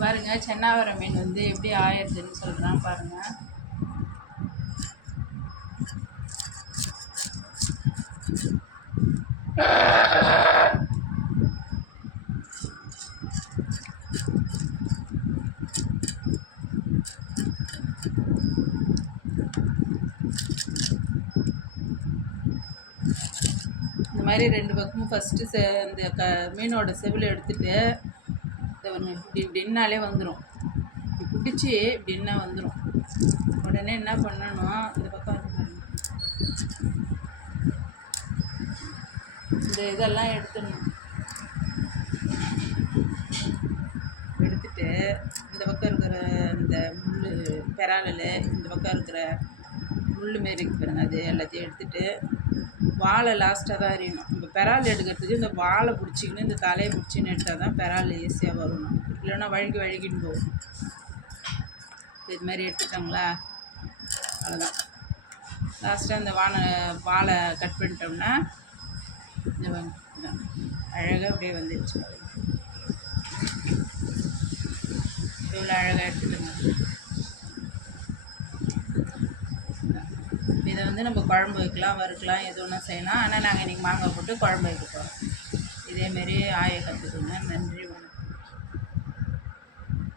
பாருங்கள் சென்னாவரம் மீன் வந்து எப்படி ஆயிடுதுன்னு சொல்கிறேன் பாருங்கள். இந்த மாதிரி 2 பக்கமும் ஃபஸ்ட்டு இந்த மீனோட செவில் எடுத்துகிட்டு இப்படின்னாலே வந்துடும். இப்படி பிடிச்சி இப்படின்னா வந்துடும். உடனே என்ன பண்ணணும், இந்த பக்கம் இந்த இதெல்லாம் எடுத்துடணும். எடுத்துட்டு இந்த பக்கம் இருக்கிற இந்த முள் பெறாலில் இந்த பக்கம் இருக்கிற முள் மாரி இருக்கிறாங்க அது எல்லாத்தையும் எடுத்துகிட்டு வாழை லாஸ்ட்டாக தான் அறியணும். நம்ம பெறால் எடுக்கிறதுக்கு இந்த வாழை பிடிச்சிக்கின்னு இந்த தலையை பிடிச்சின்னு எடுத்தால் தான் பெறால் ஈஸியாக வரணும். இல்லைன்னா வழுகின்னு போகும். இது மாதிரி எடுத்துட்டாங்களா, அவ்வளோதான். லாஸ்ட்டாக இந்த வாழை கட் பண்ணிட்டோம்னா இந்த அழகாக அப்படியே வந்துடுச்சு. இவ்வளோ அழகாக எடுத்துட்டோங்க. இதை வந்து நம்ம குழம்பு வைக்கலாம், வறுக்கலாம், எது ஒன்றா செய்யலாம். ஆனால் நாங்கள் இன்றைக்கி மாங்காய் போட்டு குழம்பு வைக்க போகிறோம். இதேமாரி ஆய கற்றுக்கோங்க. நன்றி.